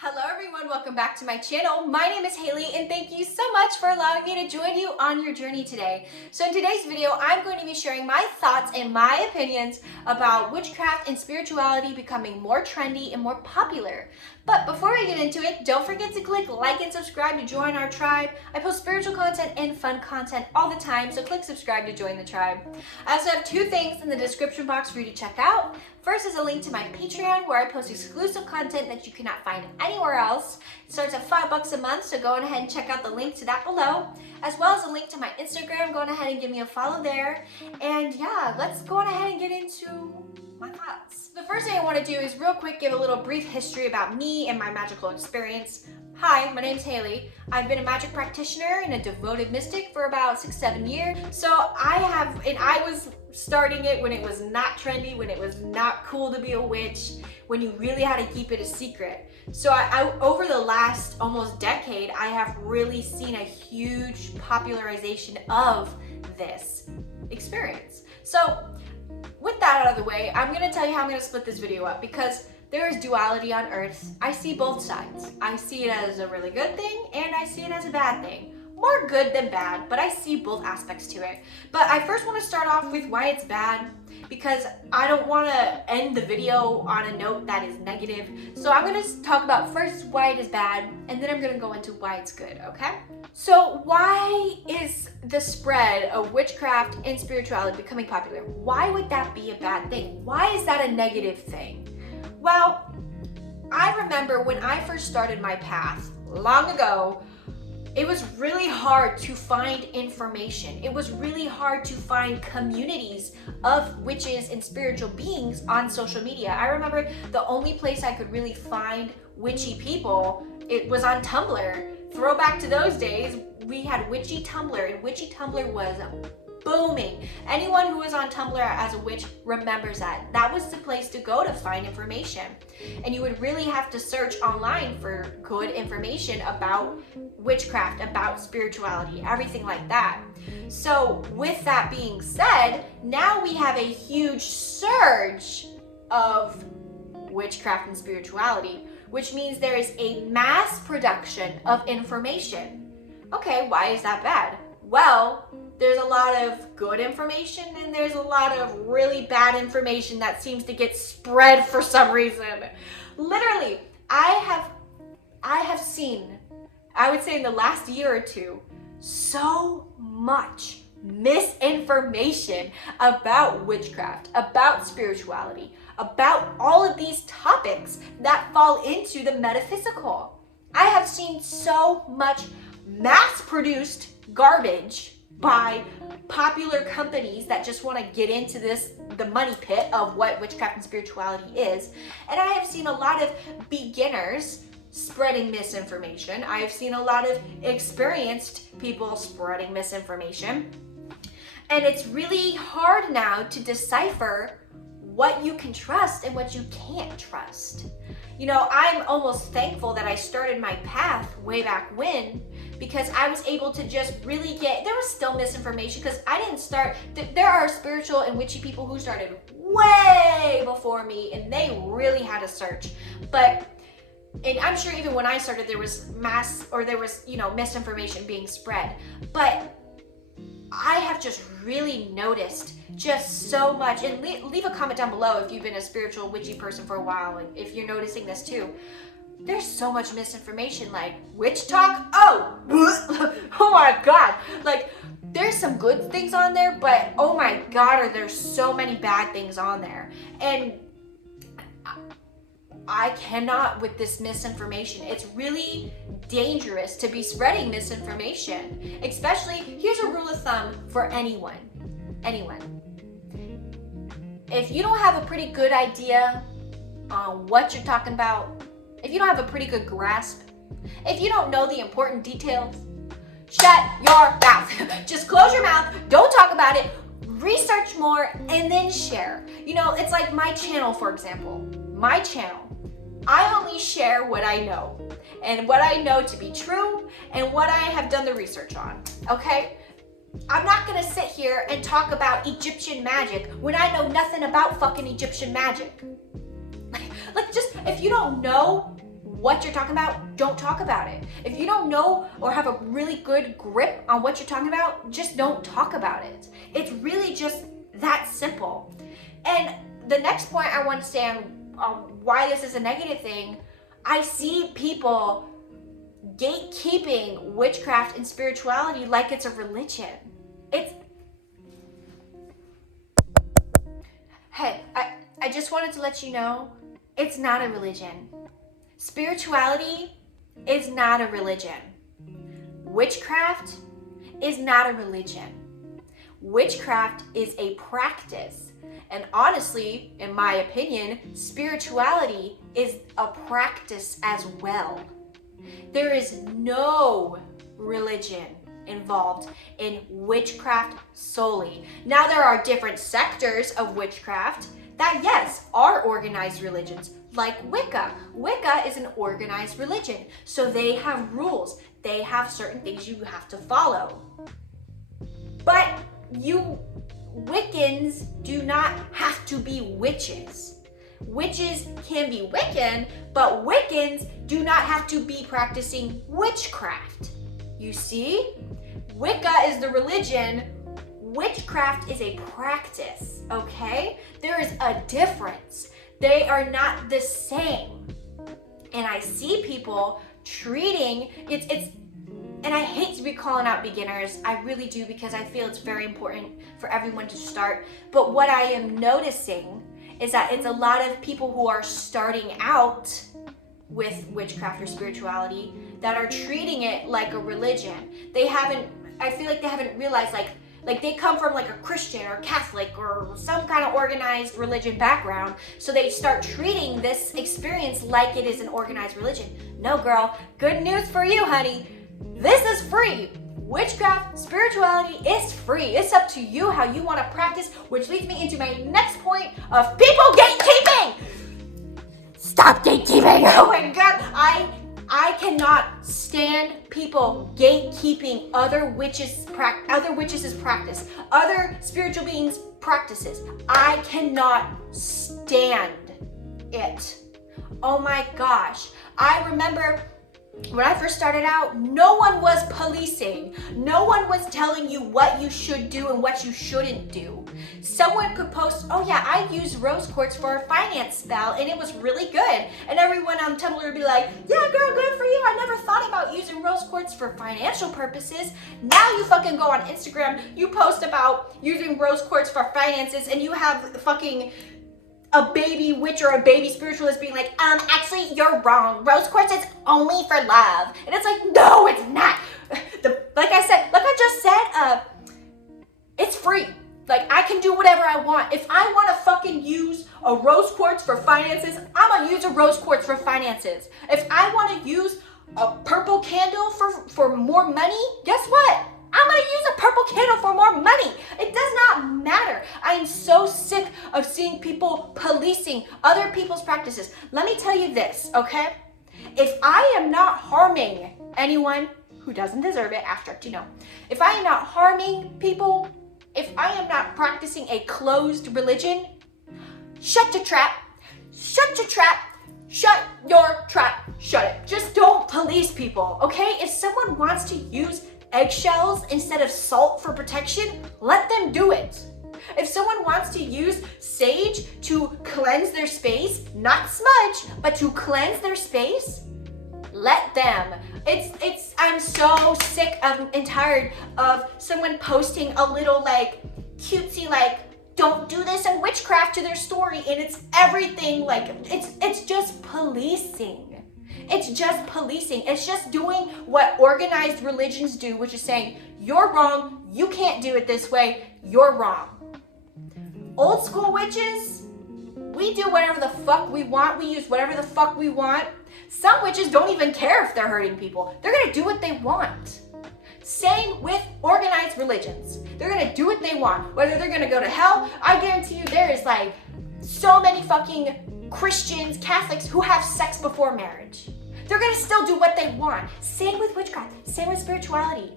Hello everyone, welcome back to my channel. My name is Hayley and thank you so much for allowing me to join you on your journey today. So in today's video, I'm going to be sharing my thoughts and my opinions about witchcraft and spirituality becoming more trendy and more popular. But before I get into it, don't forget to click like and subscribe to join our tribe. I post spiritual content and fun content all the time, so click subscribe to join the tribe. I also have two things in the description box for you to check out. First is a link to my Patreon where I post exclusive content that you cannot find anywhere else. It starts at $5 a month, so go on ahead and check out the link to that below, as well as a link to my Instagram. Go on ahead and give me a follow there. And yeah, let's go on ahead and get into my thoughts. The first thing I want to do is real quick give a little brief history about me and my magical experience. Hi, my name's Hayley. I've been a magic practitioner and a devoted mystic for about 6-7 years. So I was starting it when it was not trendy, when it was not cool to be a witch, when you really had to keep it a secret. So I over the last almost decade, I have really seen a huge popularization of this experience. So with that out of the way, I'm gonna tell you how I'm gonna split this video up because there is duality on Earth. I see both sides. I see it as a really good thing and I see it as a bad thing. More good than bad, but I see both aspects to it. But I first want to start off with why it's bad because I don't want to end the video on a note that is negative. So I'm going to talk about first why it is bad and then I'm going to go into why it's good, okay? So why is the spread of witchcraft and spirituality becoming popular? Why would that be a bad thing? Why is that a negative thing? Well, I remember when I first started my path long ago, it was really hard to find information. It was really hard to find communities of witches and spiritual beings on social media. I remember the only place I could really find witchy people, it was on Tumblr. Throwback to those days, we had Witchy Tumblr, and Witchy Tumblr was booming. Anyone who was on Tumblr as a witch remembers that. That was the place to go to find information. And you would really have to search online for good information about witchcraft, about spirituality, everything like that. So with that being said, now we have a huge surge of witchcraft and spirituality, which means there is a mass production of information. Okay, why is that bad? Well, there's a lot of good information and there's a lot of really bad information that seems to get spread for some reason. Literally, I have seen, I would say in the last year or two, so much misinformation about witchcraft, about spirituality, about all of these topics that fall into the metaphysical. I have seen so much mass-produced garbage by popular companies that just want to get into the money pit of what witchcraft and spirituality is. And I have seen a lot of beginners spreading misinformation. I have seen a lot of experienced people spreading misinformation. And it's really hard now to decipher what you can trust and what you can't trust. You know, I'm almost thankful that I started my path way back when, because I was able to just really there was still misinformation because I didn't start, there are spiritual and witchy people who started way before me and they really had to search. And I'm sure even when I started there was misinformation being spread. But I have just really noticed just so much, and leave a comment down below if you've been a spiritual witchy person for a while and if you're noticing this too. There's so much misinformation, like witch talk. Oh, oh my God. Like there's some good things on there, but oh my God, are there so many bad things on there. And I cannot with this misinformation. It's really dangerous to be spreading misinformation, especially, here's a rule of thumb for anyone. If you don't have a pretty good idea on what you're talking about, if you don't have a pretty good grasp, if you don't know the important details, shut your mouth. Just close your mouth, don't talk about it, research more, and then share. You know, it's like my channel, for example. My channel, I only share what I know, and what I know to be true, and what I have done the research on, okay? I'm not gonna sit here and talk about Egyptian magic when I know nothing about fucking Egyptian magic. Like just, if you don't know what you're talking about, don't talk about it. If you don't know or have a really good grip on what you're talking about, just don't talk about it. It's really just that simple. And the next point I want to say on why this is a negative thing, I see people gatekeeping witchcraft and spirituality like it's a religion. Hey, I just wanted to let you know, it's not a religion. Spirituality is not a religion. Witchcraft is not a religion. Witchcraft is a practice. And honestly, in my opinion, spirituality is a practice as well. There is no religion involved in witchcraft solely. Now, there are different sectors of witchcraft that, yes, are organized religions, like Wicca. Wicca is an organized religion, so they have rules. They have certain things you have to follow. But you Wiccans do not have to be witches. Witches can be Wiccan, but Wiccans do not have to be practicing witchcraft. You see? Wicca is the religion, witchcraft is a practice, okay? There is a difference. They are not the same. And I see people treating, and I hate to be calling out beginners, I really do, because I feel it's very important for everyone to start. But what I am noticing is that it's a lot of people who are starting out with witchcraft or spirituality that are treating it like a religion. I feel like they haven't realized, like they come from like a Christian or Catholic or some kind of organized religion background, so they start treating this experience like it is an organized religion. No, girl, good news for you, honey. This is free. Witchcraft, spirituality is free. It's up to you how you want to practice, which leads me into my next point of people gatekeeping. Stop gatekeeping. Oh my God, I cannot stand people gatekeeping other witches' practice, other spiritual beings' practices. I cannot stand it. Oh my gosh. I remember when I first started out, no one was policing. No one was telling you what you should do and what you shouldn't do. Someone could post, oh yeah, I used rose quartz for a finance spell and it was really good. And everyone on Tumblr would be like, yeah girl, good for you. I never thought about using rose quartz for financial purposes. Now you fucking go on Instagram, you post about using rose quartz for finances, and you have fucking a baby witch or a baby spiritualist being like, actually, you're wrong. Rose quartz is only for love. And it's like, no, it's not. Like I just said, it's free. Like, I can do whatever I want. If I want to fucking use a rose quartz for finances, I'm going to use a rose quartz for finances. If I want to use a purple candle for more money, guess what? I'm going to use a purple candle for more money. It does not matter. I am so sick of seeing people policing other people's practices. Let me tell you this, okay? If I am not harming anyone who doesn't deserve it, abstract, you know. If I am not harming people, if I am not practicing a closed religion, shut your trap. Shut your trap. Shut your trap. Shut it. Just don't police people, okay? If someone wants to use eggshells instead of salt for protection, let them do it. If someone wants to use sage to cleanse their space, not smudge, but to cleanse their space, let them. I'm so sick of and tired of someone posting a little like cutesy like don't do this in witchcraft to their story, and it's everything like it's just policing. It's just policing. It's just doing what organized religions do, which is saying, you're wrong, you can't do it this way, you're wrong. Old school witches, we do whatever the fuck we want, we use whatever the fuck we want. Some witches don't even care if they're hurting people. They're gonna do what they want. Same with organized religions. They're gonna do what they want. Whether they're gonna go to hell, I guarantee you there is like so many fucking Christians, Catholics who have sex before marriage. They're gonna still do what they want. Same with witchcraft, same with spirituality.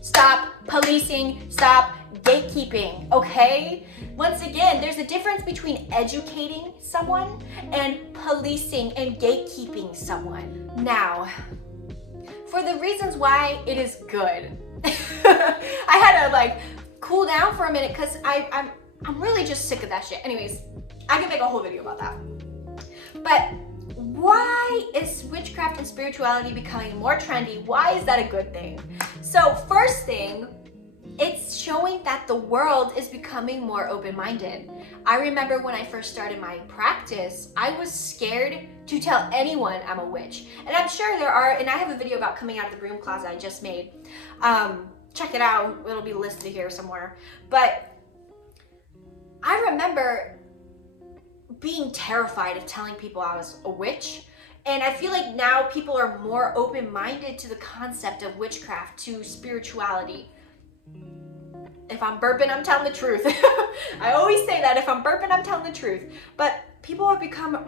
Stop policing, stop gatekeeping, okay? Once again, there's a difference between educating someone and policing and gatekeeping someone. Now, for the reasons why it is good, I had to like cool down for a minute because I'm really just sick of that shit. Anyways, I can make a whole video about that. But why is witchcraft and spirituality becoming more trendy? Why is that a good thing? So first thing, it's showing that the world is becoming more open-minded. I remember when I first started my practice, I was scared to tell anyone I'm a witch. And I'm sure there are, and I have a video about coming out of the broom closet I just made. Check it out, it'll be listed here somewhere. But I remember being terrified of telling people I was a witch. And I feel like now people are more open-minded to the concept of witchcraft, to spirituality. If I'm burping, I'm telling the truth. I always say that, if I'm burping, I'm telling the truth. But people have become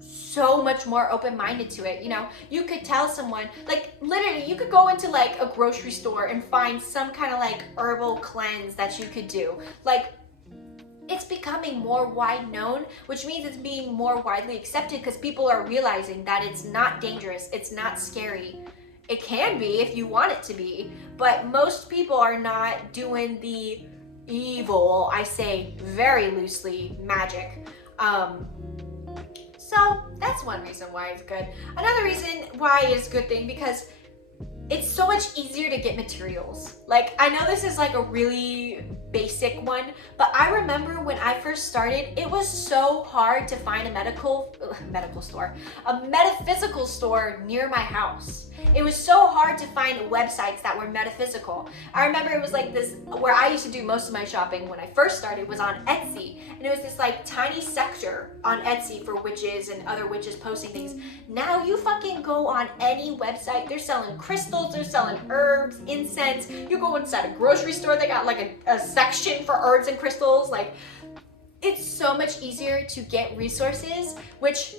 so much more open-minded to it. You know, you could tell someone, like literally you could go into like a grocery store and find some kind of like herbal cleanse that you could do. Like, it's becoming more wide known, which means it's being more widely accepted because people are realizing that it's not dangerous, it's not scary. It can be if you want it to be, but most people are not doing the evil, I say very loosely, magic. So that's one reason why it's good. Another reason why it's a good thing, because it's so much easier to get materials. Like, I know this is like a really basic one, but I remember when I first started, it was so hard to find a metaphysical store near my house. It was so hard to find websites that were metaphysical. I remember it was like this, where I used to do most of my shopping when I first started was on Etsy. And it was this like tiny sector on Etsy for witches and other witches posting things. Now you fucking go on any website, they're selling crystals, they're selling herbs, incense. You go inside a grocery store, they got like a section for herbs and crystals. Like, it's so much easier to get resources, which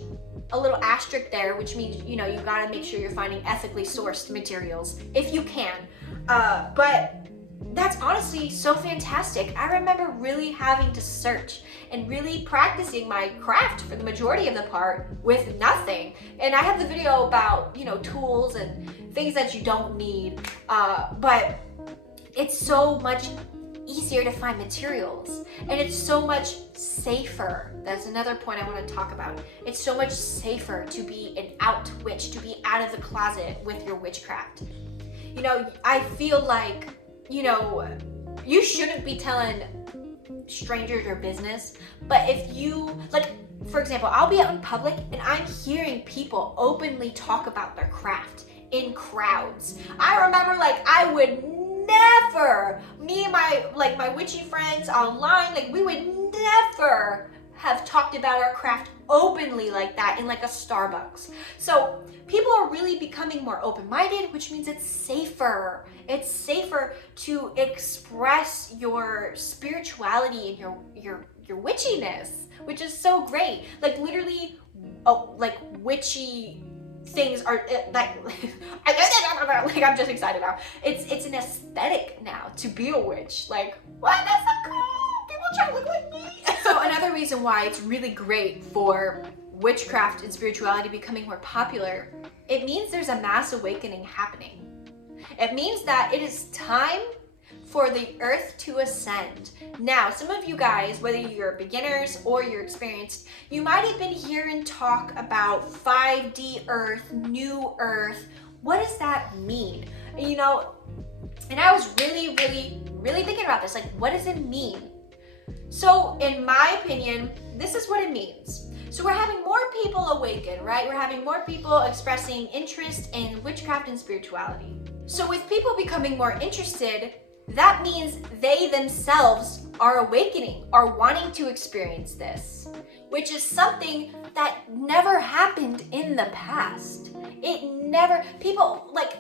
a little asterisk there, which means, you know, you gotta make sure you're finding ethically sourced materials if you can. But that's honestly so fantastic. I remember really having to search and really practicing my craft for the majority of the part with nothing. And I have the video about, you know, tools and things that you don't need. But it's so much easier to find materials, and it's so much safer. That's another point I want to talk about. It's so much safer to be an out witch, to be out of the closet with your witchcraft. You know, I feel like, you know, you shouldn't be telling strangers your business, but if you, like, for example, I'll be out in public and I'm hearing people openly talk about their craft in crowds. I remember, like, I would never, me and my witchy friends online, like, we would never have talked about our craft openly like that in like a Starbucks. So people are really becoming more open-minded, which means it's safer. It's safer to express your spirituality and your witchiness, which is so great. Like, literally, like witchy things are like I'm just excited now. It's an aesthetic now to be a witch. Like, what? That's so cool. People try to look like me. So another reason why it's really great for witchcraft and spirituality becoming more popular, it means there's a mass awakening happening. It means that it is time for the earth to ascend. Now, some of you guys, whether you're beginners or you're experienced, you might have been hearing talk about 5D earth, new earth. What does that mean? You know, and I was really thinking about this. Like, what does it mean? So, in my opinion, this is what it means. So we're having more people awaken, right? We're having more people expressing interest in witchcraft and spirituality. So with people becoming more interested, that means they themselves are awakening, are wanting to experience this, which is something that never happened in the past. It never, people, like,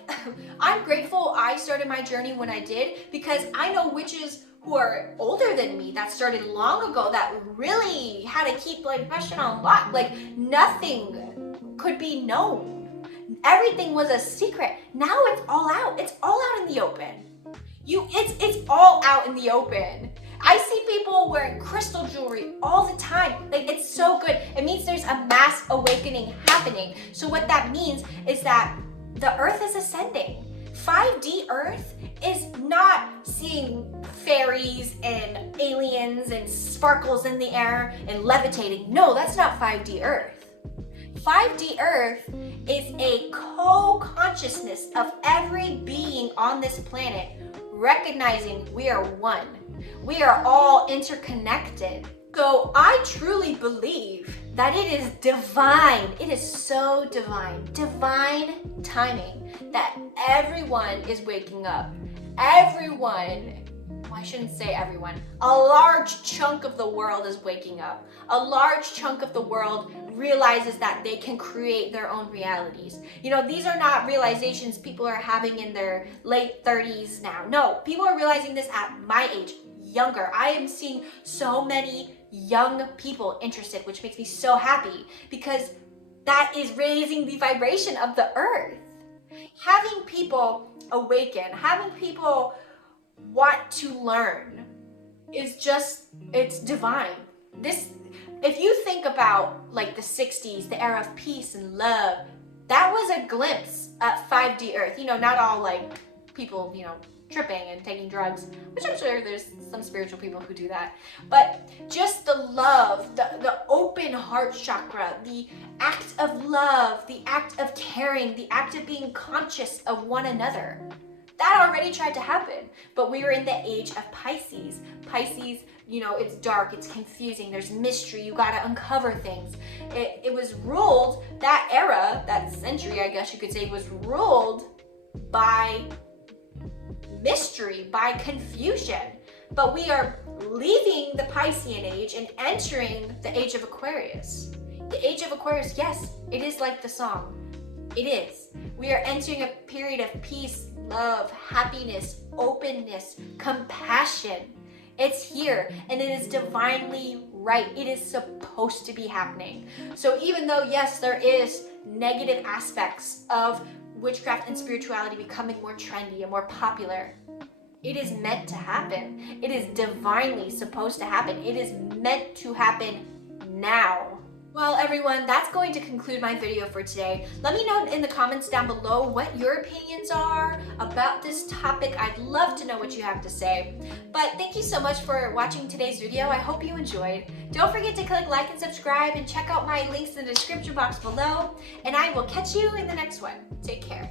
I'm grateful I started my journey when I did, because I know witches who are older than me that started long ago that really had to keep like question on lock. Like, nothing could be known. Everything was a secret. Now it's all out. It's all out in the open. It's all out in the open. I see people wearing crystal jewelry all the time. Like, it's so good. It means there's a mass awakening happening. So what that means is that the earth is ascending. 5D earth is not seeing fairies and aliens and sparkles in the air and levitating. No, that's not 5D earth. 5D earth is a co-consciousness of every being on this planet, recognizing we are one. We are all interconnected. So I truly believe that it is divine. It is so divine. Divine timing that everyone is waking up. Everyone, well, I shouldn't say everyone, a large chunk of the world is waking up. A large chunk of the world realizes that they can create their own realities. You know, these are not realizations people are having in their late 30s now. No, people are realizing this at my age, younger. I am seeing so many young people interested, which makes me so happy because that is raising the vibration of the earth. Having people awaken, having people want to learn is just, it's divine. If you think about like the 60s, the era of peace and love, that was a glimpse at 5D earth. You know, not all like people, you know, tripping and taking drugs, which I'm sure there's some spiritual people who do that, but just the love, the open heart chakra, the act of love, the act of caring, the act of being conscious of one another. That already tried to happen, but we were in the age of Pisces. Pisces, you know, it's dark, it's confusing, there's mystery, you gotta uncover things. It was ruled, that era, that century, I guess you could say, was ruled by mystery, by confusion. But we are leaving the Piscean age and entering the age of Aquarius. The age of Aquarius, yes, it is like the song. It is. We are entering a period of peace, love, happiness, openness, compassion. It's here and it is divinely right. It is supposed to be happening. So even though, yes, there is negative aspects of witchcraft and spirituality becoming more trendy and more popular, it is meant to happen. It is divinely supposed to happen. It is meant to happen now. Well, everyone, that's going to conclude my video for today. Let me know in the comments down below what your opinions are about this topic. I'd love to know what you have to say. But thank you so much for watching today's video. I hope you enjoyed. Don't forget to click like and subscribe and check out my links in the description box below. And I will catch you in the next one. Take care.